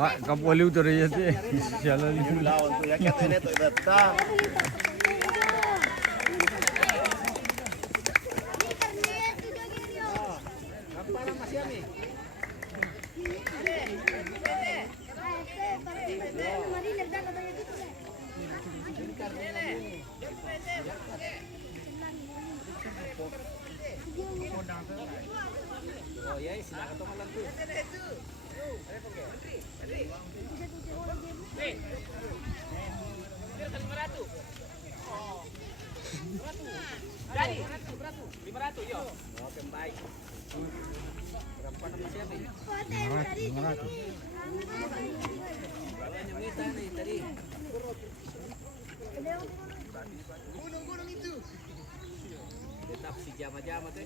Ah, kapwaliw to rin yan eh. Siya lang yung Lawan tuh ya kita ini tuh data. Oh ya, silakan tong lang tuh. Jadi, 500 yo. Oke, baik. Berapa nama siapa ini? 500. Banyak minta nih tadi. Gunung-gunung itu. Tetap si jama-jama tuh.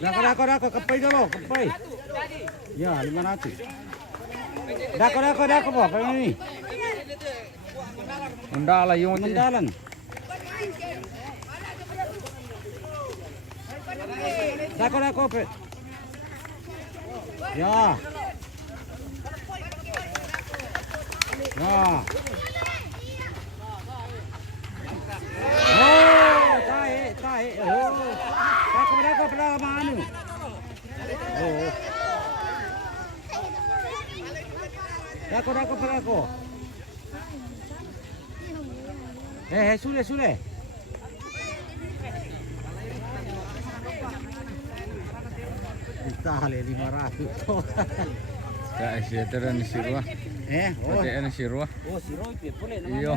Dako, kepay dulu, kepay. Ya, 500. Dako po, kayo ini. Mendala yung mendalan. Dako, pe. Ya. Ya. Oh, tae. Oh. Dako pala maano. Oh. Dako pala ko. Sule. Dale 500. Kaya siya tara ni Sirwa. Oh. Pati ni Sirwa. Oh, si Roy boleh Iyo.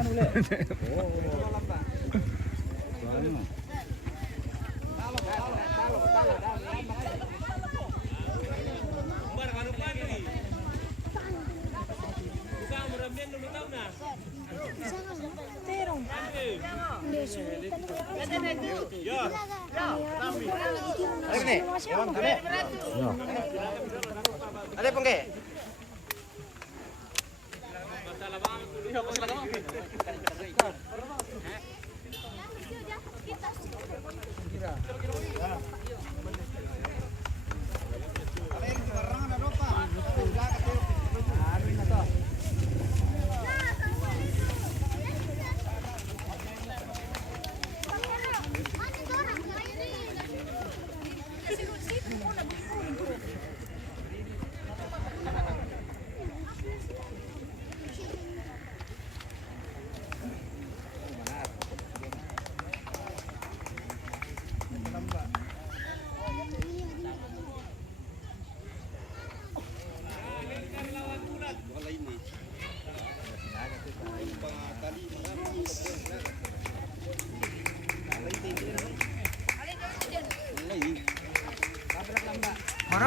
Ada pengke?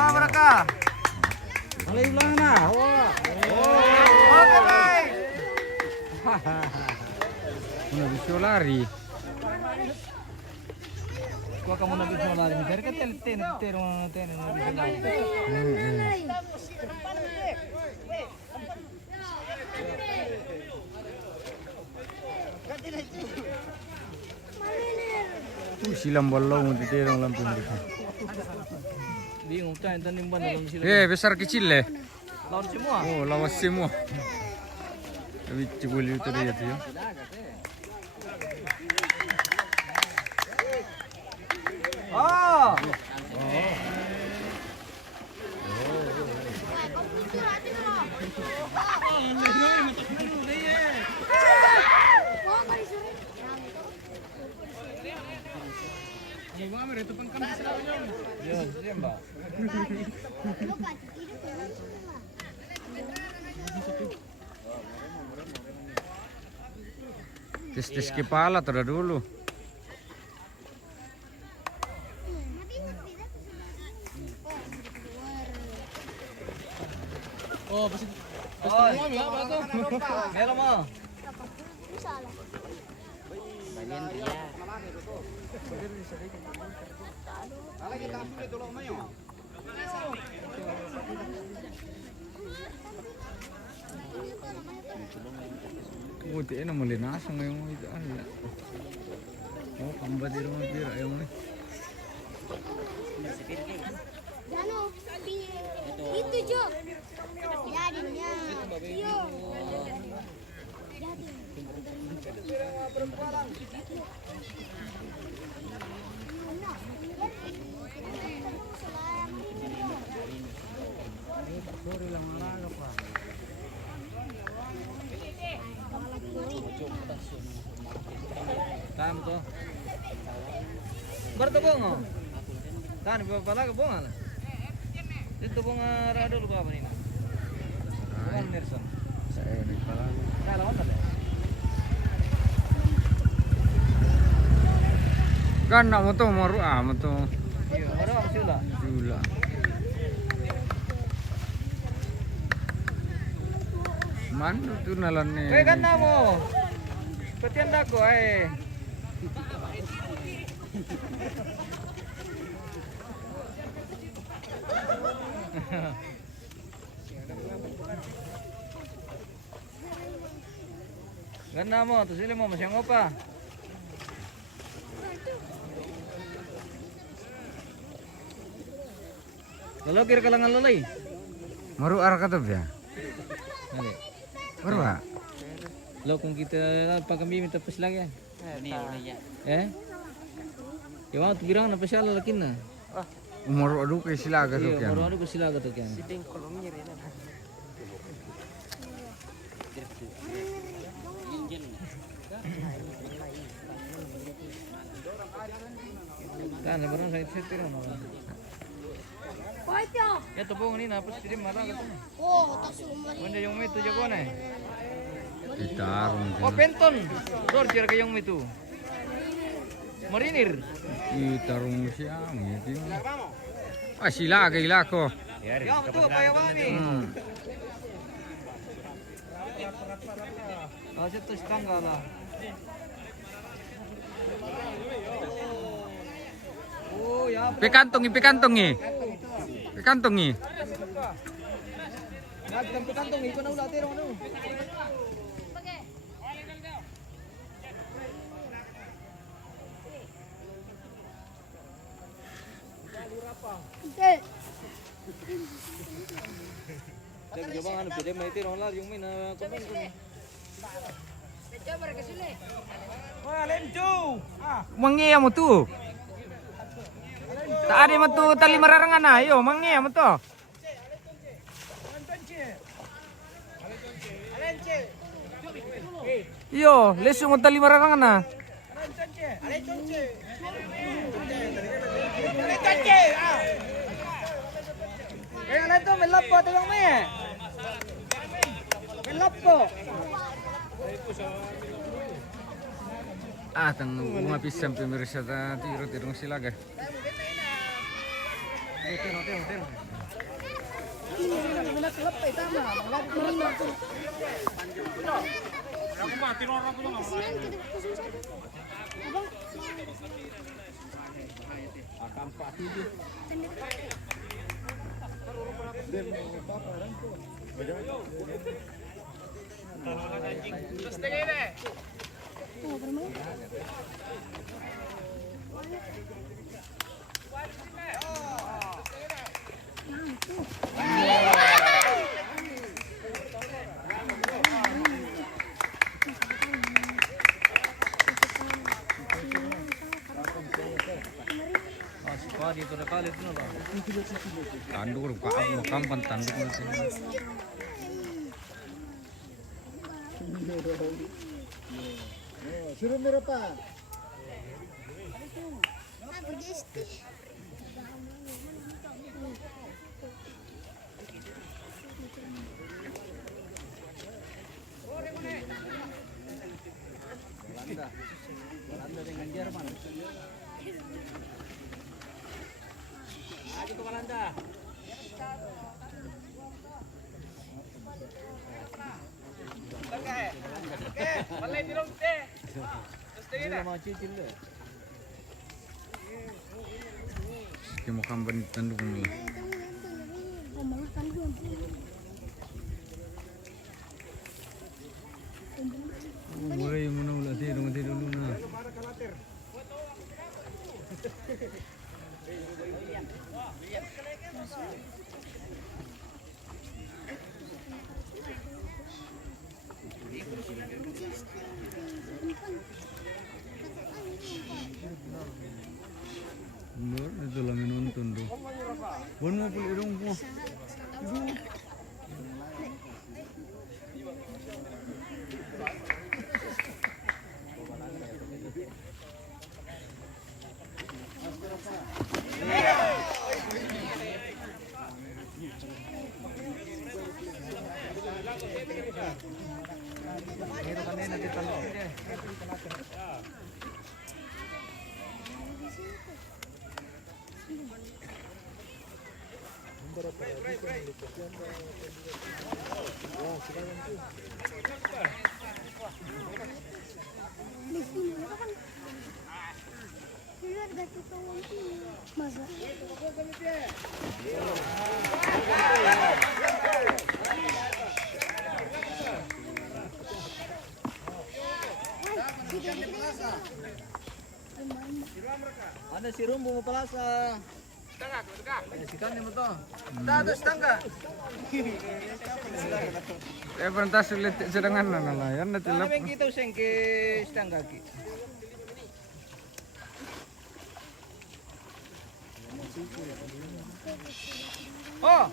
Mereka. Malay ulang na. Oh. Oke, baik. Una bisa lari. Kuha ka muna video lari. Dari ka terong lari. Silang balaw mo dito ang lampung dito. Bingung kan nimban dalam sila. Besar kecil eh. Lawan semua. Oh, lawas semua. Tapi cebul itu dia tuh ya. Oh. Tes kepala terus dulu. Oh, pasti. Oh, apa tuh? Melo mo. Balian dia. Kalau kita sulit tolong mayo. Buti na malinasang ngayong ito. Oh, kambat din naman pira. Ayaw mo Itu Jo. Jadinya. Yo. Tam to. Berto bong oh. Tan pala ke bong ala. Dito bong rado lupa apa ini. Bong Nelson. Saya ini pala. Kala on tale. Kan nak mo to maru mo to. Iyo, oro ang sila. Jula. Man tu nalan ni. Kay kan mo. Patianda ko ay. Ganda mo, to sila mo masyang pa. Lalokir ka lang ang lalay. Maru ar ka to biya. Ano? Maru ba? Lo kung kita pag kami minta pas lang yan. Eh? Yung mga tubirang na pa siya lalakin na. Maru adu kay sila ka to Iya, kyan. baru-baru ko sila gato kyan. Kan, barang sakit sakit no. Koito. Ya to po ni napos tirim mala gato na. Oh, tasumari. Wanda yung mito jago na eh. Itarong Oh, penton. Dorjer kayong mito. Marinir. Itarong siya ngiti. Ah sila kay ko. Ya betul payawani. Oh, siya to tangga lah. Oh, ya. Pikantongi. Pikantongi. Nagkantong iko na ulat pero ano. Eh, Jadi bang ano pwede may tiro lang yung may na comment ko. Wah, lenjo. Mangiya mo tu. Taari mo tu tali mararangan na. Yo, mangiya mo to. Yo, lesu mo tali mararangan na. Eh, ano to? May lapo ito yung may. May lapo. Ah, tang bunga pisang pemirsa ta tiro sila ga. Tiro. Wah, dito na kalit na lang. Tanduk ka mo kampan tanduk mo sini. Suruh merah pak. aku desti. Belanda dengan Jerman. Ayo ke Belanda. Balai dirong teh. Terus dia mau cicil deh. Ki mo kampan tanduk mo. Masa? Ada si Rumbu mau palasa. Sikan mo to. Dados tangga. Pentas ulit sedangan na nalayan na tilap. Kami kita useng ke tangga ki. Oh.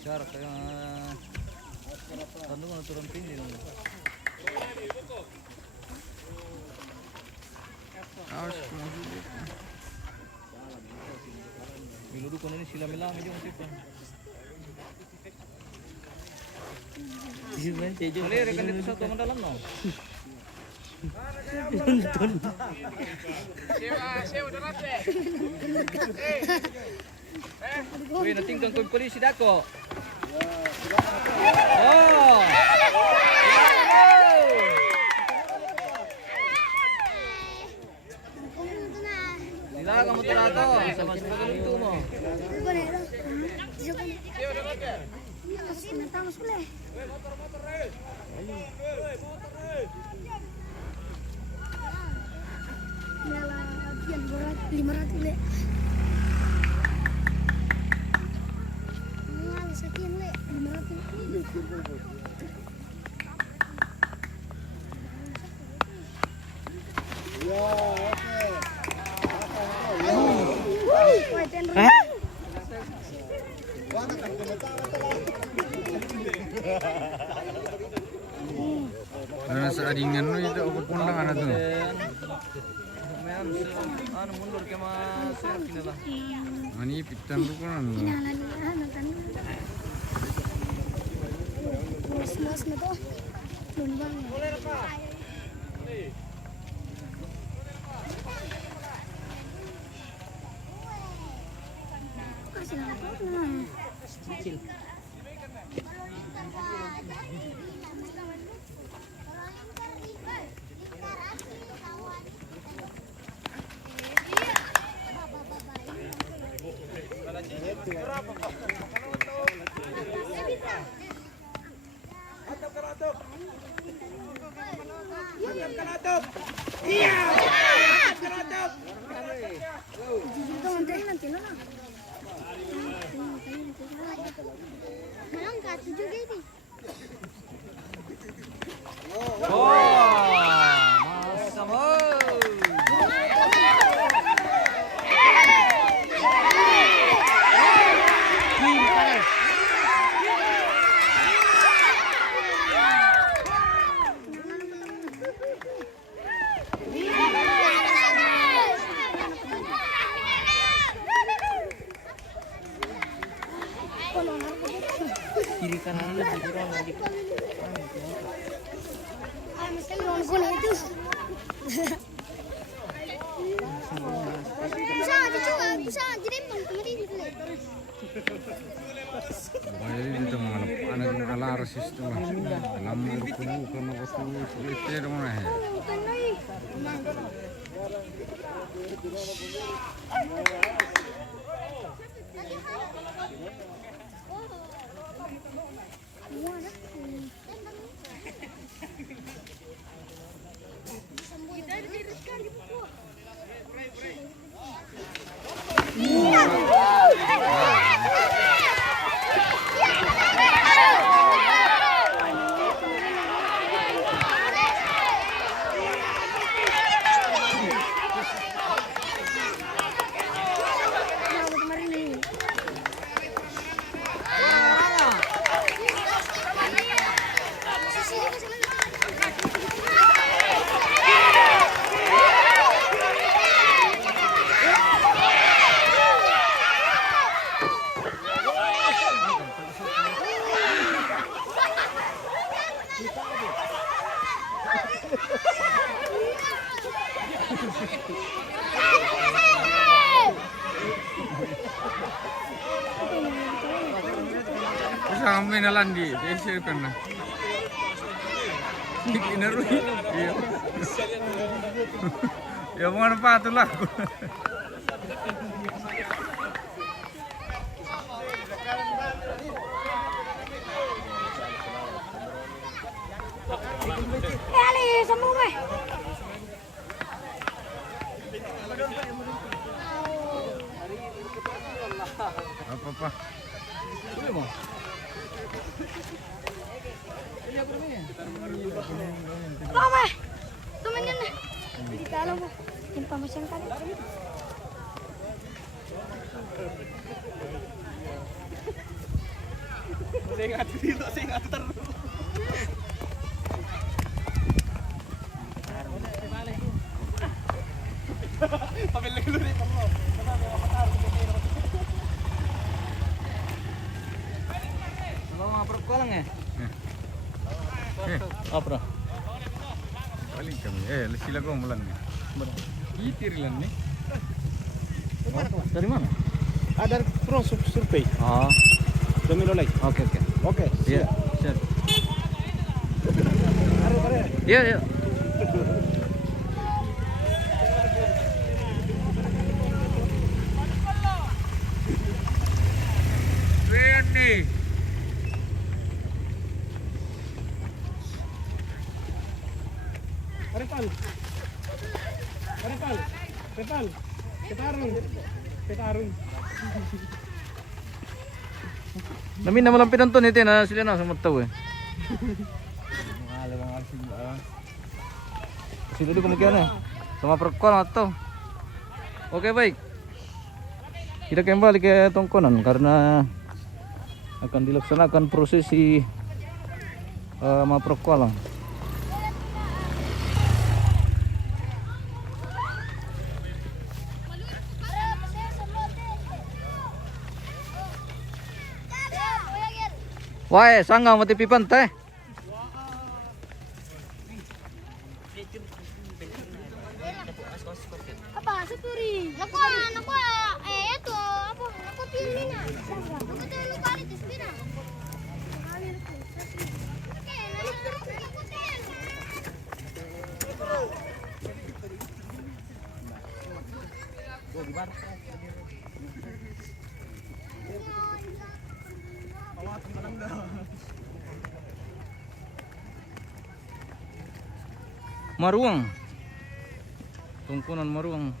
Cara kaya tandu na turun tinggi dong. Awas mo. Minudo ko na ni sila milami yung tipan. Mali, rekan dito sa tuwang dalam no? Uy, natingkang ko yung polisi dako. Oh! Nilaga mo talaga to. Sama sa pagkaluto mo. Estamos boleh. Nyala apian berat 500 le. Nyala sekian le 500. Nasa adingan no itu ako pundang ano to. Ano mundur ke mas kinala. Ani pitan ko na no. Nyala ni nonton. Mas na to. Lumbang. Kasih apa na? Cicil. Kiri kanan lagi kurang lagi. Mesti lawan gol itu. Bisa jadi kemarin gitu. Bayar itu mga anak alar sistem. Alam mo ko no ko sulit pero mo na he. sa kami na lang di. I-share ka na. Hindi na rin. Yung mga napatulak ko. Ali, sama gue. Apa pa? Boleh mo? Rome, tumingin na. Hindi ka alam mo. Yung pamasyang ka rin. Kalau ngaprok ko lang eh. Eh, Apa? balik kami. Sila ko mulan ni. Itir lang ni. Dari mana? Ada pro survei. Oh, Domino lagi. oke oke. Oke. Iya, siap. Iya, iya. Ready. Repal. Repal. Repal. Petarung. Petarung. Namin na malang pinanton ito na sila na sumataw eh. Sila dulu kemungkinan ya. Sama perkol atau. Oke baik. Kita kembali ke tongkonan karena akan dilaksanakan prosesi maprokol. Wah, sangga mati pipan teh. Apa? Suturi. Naku, itu apa? Naku pilih na. Naku tuh lu kali di sini. Maruang. Tongkonan maruang.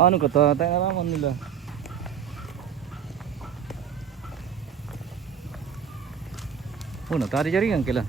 Ano kata tayo nalaman nila. Oh, natari jaringan kila.